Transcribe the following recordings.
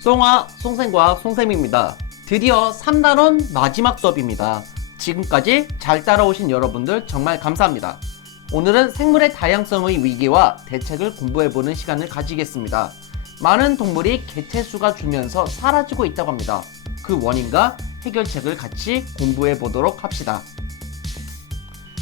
송아, 송생과학 송쌤입니다. 드디어 3단원 마지막 수업입니다. 지금까지 잘 따라오신 여러분들 정말 감사합니다. 오늘은 생물의 다양성의 위기와 대책을 공부해보는 시간을 가지겠습니다. 많은 동물이 개체수가 줄면서 사라지고 있다고 합니다. 그 원인과 해결책을 같이 공부해보도록 합시다.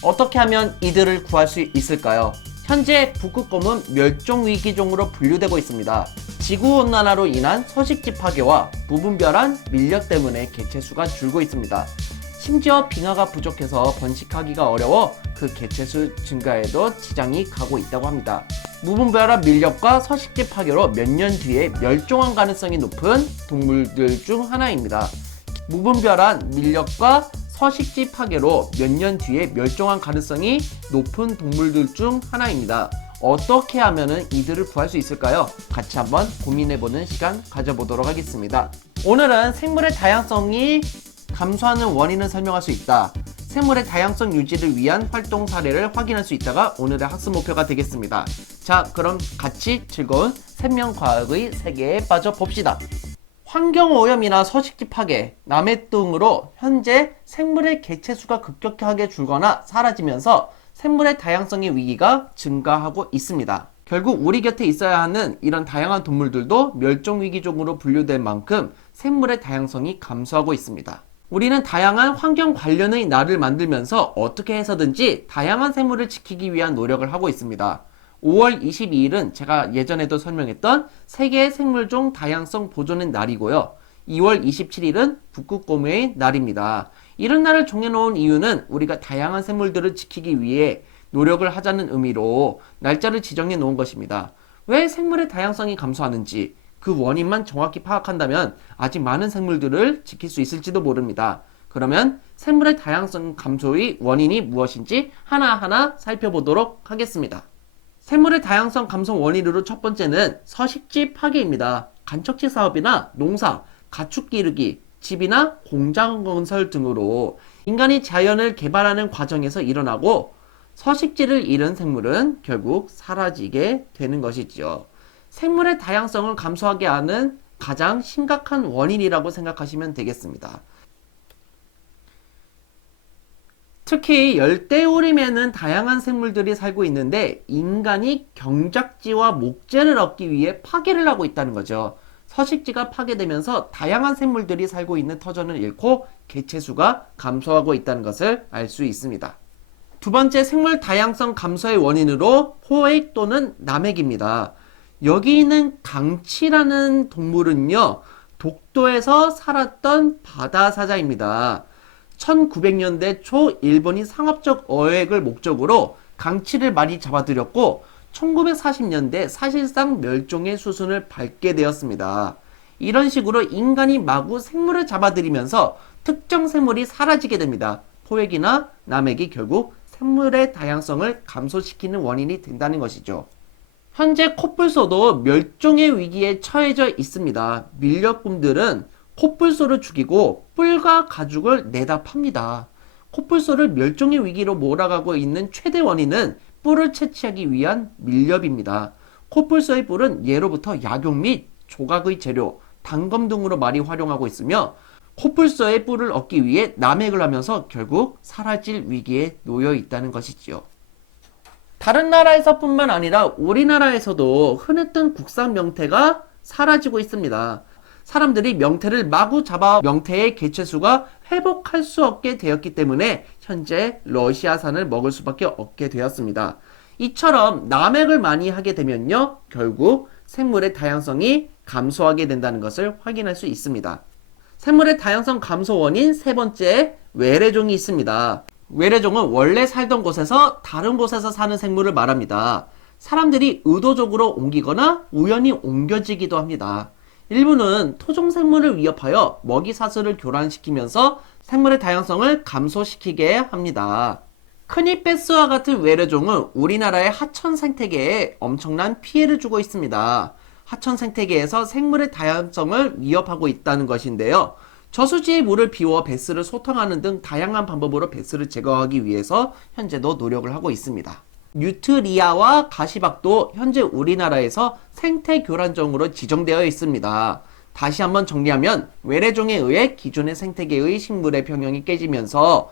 어떻게 하면 이들을 구할 수 있을까요? 현재 북극곰은 멸종위기종으로 분류되고 있습니다. 지구온난화로 인한 서식지 파괴와 무분별한 밀렵 때문에 개체수가 줄고 있습니다. 심지어 빙하가 부족해서 번식하기가 어려워 그 개체수 증가에도 지장이 가고 있다고 합니다. 무분별한 밀렵과 서식지 파괴로 몇 년 뒤에 멸종할 가능성이 높은 동물들 중 하나입니다. 무분별한 밀렵과 서식지 파괴로 몇 년 뒤에 멸종할 가능성이 높은 동물들 중 하나입니다. 어떻게 하면 이들을 구할 수 있을까요? 같이 한번 고민해보는 시간 가져보도록 하겠습니다. 오늘은 생물의 다양성이 감소하는 원인을 설명할 수 있다. 생물의 다양성 유지를 위한 활동 사례를 확인할 수 있다가 오늘의 학습 목표가 되겠습니다. 자, 그럼 같이 즐거운 생명과학의 세계에 빠져봅시다. 환경오염이나 서식지 파괴, 남해 등으로 현재 생물의 개체수가 급격하게 줄거나 사라지면서 생물의 다양성의 위기가 증가하고 있습니다. 결국 우리 곁에 있어야 하는 이런 다양한 동물들도 멸종위기종으로 분류된 만큼 생물의 다양성이 감소하고 있습니다. 우리는 다양한 환경 관련의 날을 만들면서 어떻게 해서든지 다양한 생물을 지키기 위한 노력을 하고 있습니다. 5월 22일은 제가 예전에도 설명했던 세계 생물종 다양성 보존의 날이고요. 2월 27일은 북극곰의 날입니다. 이런 날을 정해놓은 이유는 우리가 다양한 생물들을 지키기 위해 노력을 하자는 의미로 날짜를 지정해 놓은 것입니다. 왜 생물의 다양성이 감소하는지 그 원인만 정확히 파악한다면 아직 많은 생물들을 지킬 수 있을지도 모릅니다. 그러면 생물의 다양성 감소의 원인이 무엇인지 하나하나 살펴보도록 하겠습니다. 생물의 다양성 감소 원인으로 첫 번째는 서식지 파괴입니다. 간척지 사업이나 농사, 가축 기르기, 집이나 공장 건설 등으로 인간이 자연을 개발하는 과정에서 일어나고 서식지를 잃은 생물은 결국 사라지게 되는 것이죠. 생물의 다양성을 감소하게 하는 가장 심각한 원인이라고 생각하시면 되겠습니다. 특히 열대우림에는 다양한 생물들이 살고 있는데 인간이 경작지와 목재를 얻기 위해 파괴를 하고 있다는 거죠. 서식지가 파괴되면서 다양한 생물들이 살고 있는 터전을 잃고 개체수가 감소하고 있다는 것을 알 수 있습니다. 두 번째 생물 다양성 감소의 원인으로 포획 또는 남획입니다. 여기 있는 강치라는 동물은요, 독도에서 살았던 바다사자입니다. 1900년대 초 일본이 상업적 어획을 목적으로 강치를 많이 잡아들였고 1940년대 사실상 멸종의 수순을 밟게 되었습니다. 이런 식으로 인간이 마구 생물을 잡아들이면서 특정 생물이 사라지게 됩니다. 포획이나 남획이 결국 생물의 다양성을 감소시키는 원인이 된다는 것이죠. 현재 코뿔소도 멸종의 위기에 처해져 있습니다. 밀렵꾼들은 코뿔소를 죽이고 뿔과 가죽을 내다 팝니다. 코뿔소를 멸종의 위기로 몰아가고 있는 최대 원인은 뿔을 채취하기 위한 밀렵입니다. 코뿔소의 뿔은 예로부터 약용 및 조각의 재료, 단검 등으로 많이 활용하고 있으며 코뿔소의 뿔을 얻기 위해 남획을 하면서 결국 사라질 위기에 놓여 있다는 것이지요. 다른 나라에서 뿐만 아니라 우리나라에서도 흔했던 국산 명태가 사라지고 있습니다. 사람들이 명태를 마구 잡아 명태의 개체수가 회복할 수 없게 되었기 때문에 현재 러시아산을 먹을 수밖에 없게 되었습니다. 이처럼 남획을 많이 하게 되면요, 결국 생물의 다양성이 감소하게 된다는 것을 확인할 수 있습니다. 생물의 다양성 감소 원인 세 번째, 외래종이 있습니다. 외래종은 원래 살던 곳에서 다른 곳에서 사는 생물을 말합니다. 사람들이 의도적으로 옮기거나 우연히 옮겨지기도 합니다. 일부는 토종 생물을 위협하여 먹이 사슬을 교란시키면서 생물의 다양성을 감소시키게 합니다. 크니패스와 같은 외래종은 우리나라의 하천 생태계에 엄청난 피해를 주고 있습니다. 하천 생태계에서 생물의 다양성을 위협하고 있다는 것인데요. 저수지의 물을 비워 베스를 소탕하는 등 다양한 방법으로 베스를 제거하기 위해서 현재도 노력을 하고 있습니다. 뉴트리아와 가시박도 현재 우리나라에서 생태교란종으로 지정되어 있습니다. 다시 한번 정리하면 외래종에 의해 기존의 생태계의 식물의 평형이 깨지면서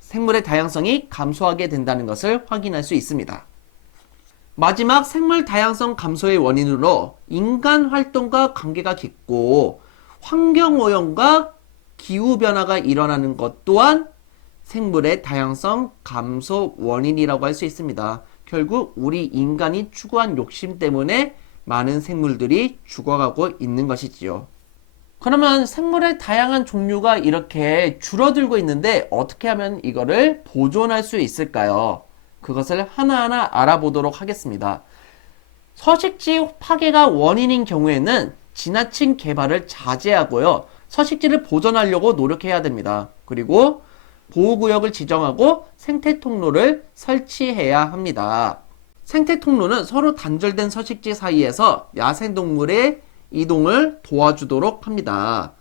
생물의 다양성이 감소하게 된다는 것을 확인할 수 있습니다. 마지막 생물 다양성 감소의 원인으로 인간 활동과 관계가 깊고 환경오염과 기후변화가 일어나는 것 또한 생물의 다양성 감소 원인이라고 할 수 있습니다. 결국 우리 인간이 추구한 욕심 때문에 많은 생물들이 죽어가고 있는 것이지요. 그러면 생물의 다양한 종류가 이렇게 줄어들고 있는데 어떻게 하면 이거를 보존할 수 있을까요? 그것을 하나하나 알아보도록 하겠습니다. 서식지 파괴가 원인인 경우에는 지나친 개발을 자제하고요. 서식지를 보존하려고 노력해야 됩니다. 그리고 보호구역을 지정하고 생태 통로를 설치해야 합니다. 생태 통로는 서로 단절된 서식지 사이에서 야생동물의 이동을 도와주도록 합니다.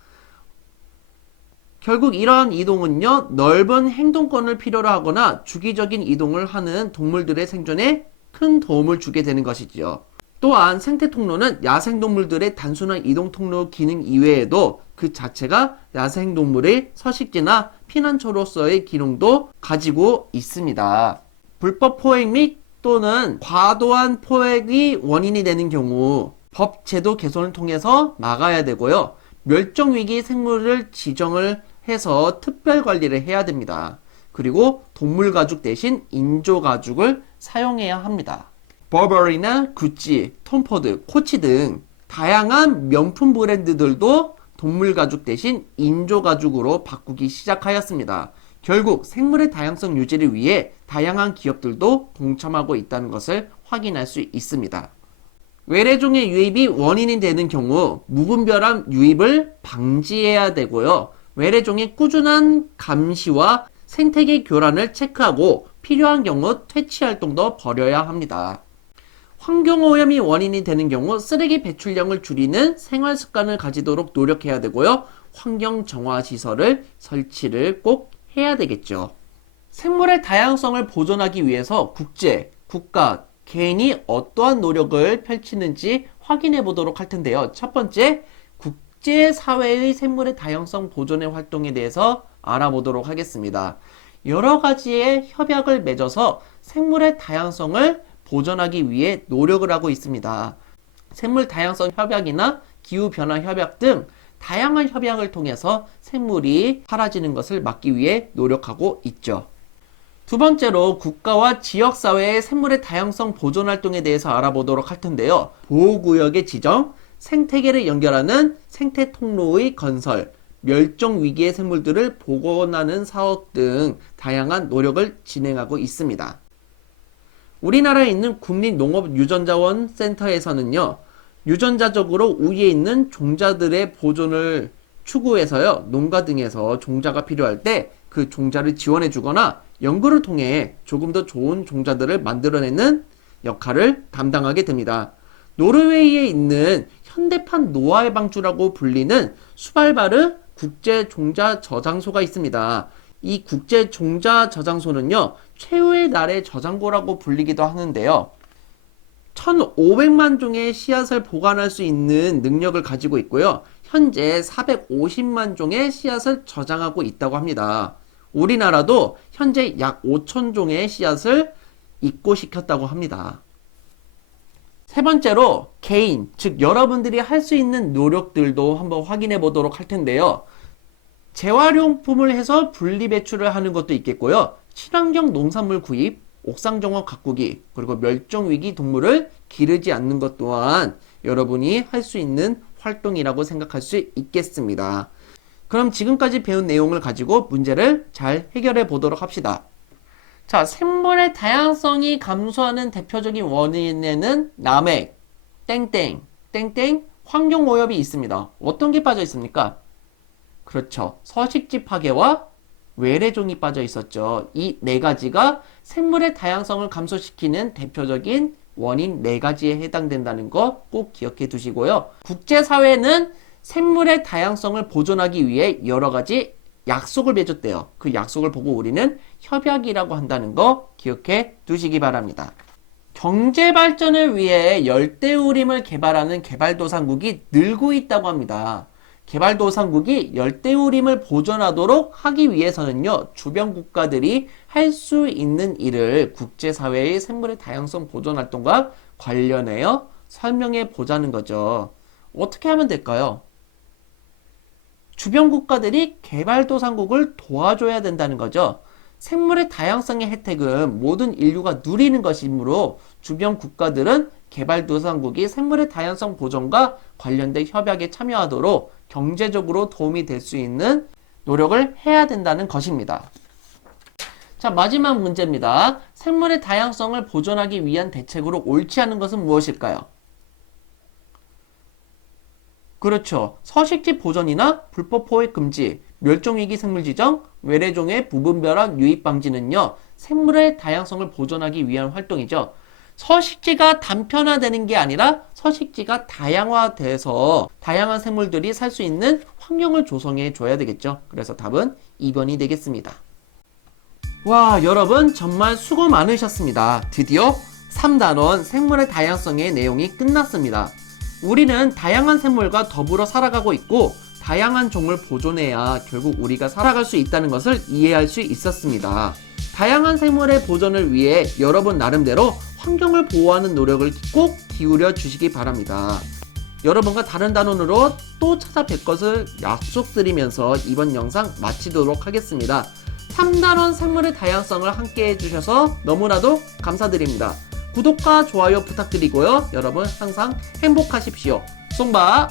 결국 이러한 이동은요, 넓은 행동권을 필요로 하거나 주기적인 이동을 하는 동물들의 생존에 큰 도움을 주게 되는 것이지요. 또한 생태 통로는 야생동물들의 단순한 이동 통로 기능 이외에도 그 자체가 야생동물의 서식지나 피난처로서의 기능도 가지고 있습니다. 불법 포획 및 또는 과도한 포획이 원인이 되는 경우 법 제도 개선을 통해서 막아야 되고요. 멸종위기 생물을 지정을 해서 특별 관리를 해야 됩니다. 그리고 동물 가죽 대신 인조 가죽을 사용해야 합니다. 버버리나 구찌, 톰포드, 코치 등 다양한 명품 브랜드들도 동물 가죽 대신 인조 가죽으로 바꾸기 시작하였습니다. 결국 생물의 다양성 유지를 위해 다양한 기업들도 동참하고 있다는 것을 확인할 수 있습니다. 외래종의 유입이 원인이 되는 경우 무분별한 유입을 방지해야 되고요. 외래종의 꾸준한 감시와 생태계 교란을 체크하고 필요한 경우 퇴치 활동도 벌여야 합니다. 환경오염이 원인이 되는 경우 쓰레기 배출량을 줄이는 생활 습관을 가지도록 노력해야 되고요. 환경정화시설을 설치를 꼭 해야 되겠죠. 생물의 다양성을 보존하기 위해서 국제, 국가, 개인이 어떠한 노력을 펼치는지 확인해 보도록 할 텐데요. 첫 번째, 국제사회의 생물의 다양성 보존의 활동에 대해서 알아보도록 하겠습니다. 여러 가지의 협약을 맺어서 생물의 다양성을 보존하기 위해 노력을 하고 있습니다. 생물 다양성 협약이나 기후변화 협약 등 다양한 협약을 통해서 생물이 사라지는 것을 막기 위해 노력하고 있죠. 두 번째로 국가와 지역사회의 생물의 다양성 보존 활동에 대해서 알아보도록 할 텐데요. 보호구역의 지정, 생태계를 연결하는 생태 통로의 건설, 멸종 위기의 생물들을 복원하는 사업 등 다양한 노력을 진행하고 있습니다. 우리나라에 있는 국립농업유전자원센터에서는요, 유전자적으로 우위에 있는 종자들의 보존을 추구해서요, 농가 등에서 종자가 필요할 때 그 종자를 지원해 주거나 연구를 통해 조금 더 좋은 종자들을 만들어내는 역할을 담당하게 됩니다. 노르웨이에 있는 현대판 노아의 방주라고 불리는 수발바르 국제 종자 저장소가 있습니다. 이 국제 종자 저장소는요, 최후의 날의 저장고라고 불리기도 하는데요. 1,500만 종의 씨앗을 보관할 수 있는 능력을 가지고 있고요. 현재 450만 종의 씨앗을 저장하고 있다고 합니다. 우리나라도 현재 약 5,000종의 씨앗을 입고시켰다고 합니다. 세 번째로 개인, 즉 여러분들이 할 수 있는 노력들도 한번 확인해 보도록 할 텐데요. 재활용품을 해서 분리배출을 하는 것도 있겠고요. 친환경 농산물 구입, 옥상정원 가꾸기, 그리고 멸종위기 동물을 기르지 않는 것 또한 여러분이 할 수 있는 활동이라고 생각할 수 있겠습니다. 그럼 지금까지 배운 내용을 가지고 문제를 잘 해결해 보도록 합시다. 자, 생물의 다양성이 감소하는 대표적인 원인에는 남획, 땡땡, 땡땡, 환경오염이 있습니다. 어떤 게 빠져 있습니까? 그렇죠. 서식지 파괴와 외래종이 빠져 있었죠. 이 네 가지가 생물의 다양성을 감소시키는 대표적인 원인 네 가지에 해당된다는 거 꼭 기억해 두시고요. 국제사회는 생물의 다양성을 보존하기 위해 여러 가지 약속을 맺었대요. 그 약속을 보고 우리는 협약이라고 한다는 거 기억해 두시기 바랍니다. 경제 발전을 위해 열대우림을 개발하는 개발도상국이 늘고 있다고 합니다. 개발도상국이 열대우림을 보존하도록 하기 위해서는요, 주변 국가들이 할 수 있는 일을 국제사회의 생물의 다양성 보존 활동과 관련하여 설명해 보자는 거죠. 어떻게 하면 될까요? 주변 국가들이 개발도상국을 도와줘야 된다는 거죠. 생물의 다양성의 혜택은 모든 인류가 누리는 것이므로 주변 국가들은 개발도상국이 생물의 다양성 보존과 관련된 협약에 참여하도록 경제적으로 도움이 될 수 있는 노력을 해야 된다는 것입니다. 자, 마지막 문제입니다. 생물의 다양성을 보존하기 위한 대책으로 옳지 않은 것은 무엇일까요? 그렇죠. 서식지 보존이나 불법 포획 금지, 멸종위기 생물 지정, 외래종의 부분별화 유입 방지는요, 생물의 다양성을 보존하기 위한 활동이죠. 서식지가 단편화되는 게 아니라 서식지가 다양화돼서 다양한 생물들이 살 수 있는 환경을 조성해 줘야 되겠죠. 그래서 답은 2번이 되겠습니다. 와, 여러분 정말 수고 많으셨습니다. 드디어 3단원 생물의 다양성의 내용이 끝났습니다. 우리는 다양한 생물과 더불어 살아가고 있고 다양한 종을 보존해야 결국 우리가 살아갈 수 있다는 것을 이해할 수 있었습니다. 다양한 생물의 보존을 위해 여러분 나름대로 환경을 보호하는 노력을 꼭 기울여 주시기 바랍니다. 여러분과 다른 단원으로 또 찾아뵐 것을 약속드리면서 이번 영상 마치도록 하겠습니다. 3단원 생물의 다양성을 함께 해주셔서 너무나도 감사드립니다. 구독과 좋아요 부탁드리고요. 여러분 항상 행복하십시오. 송바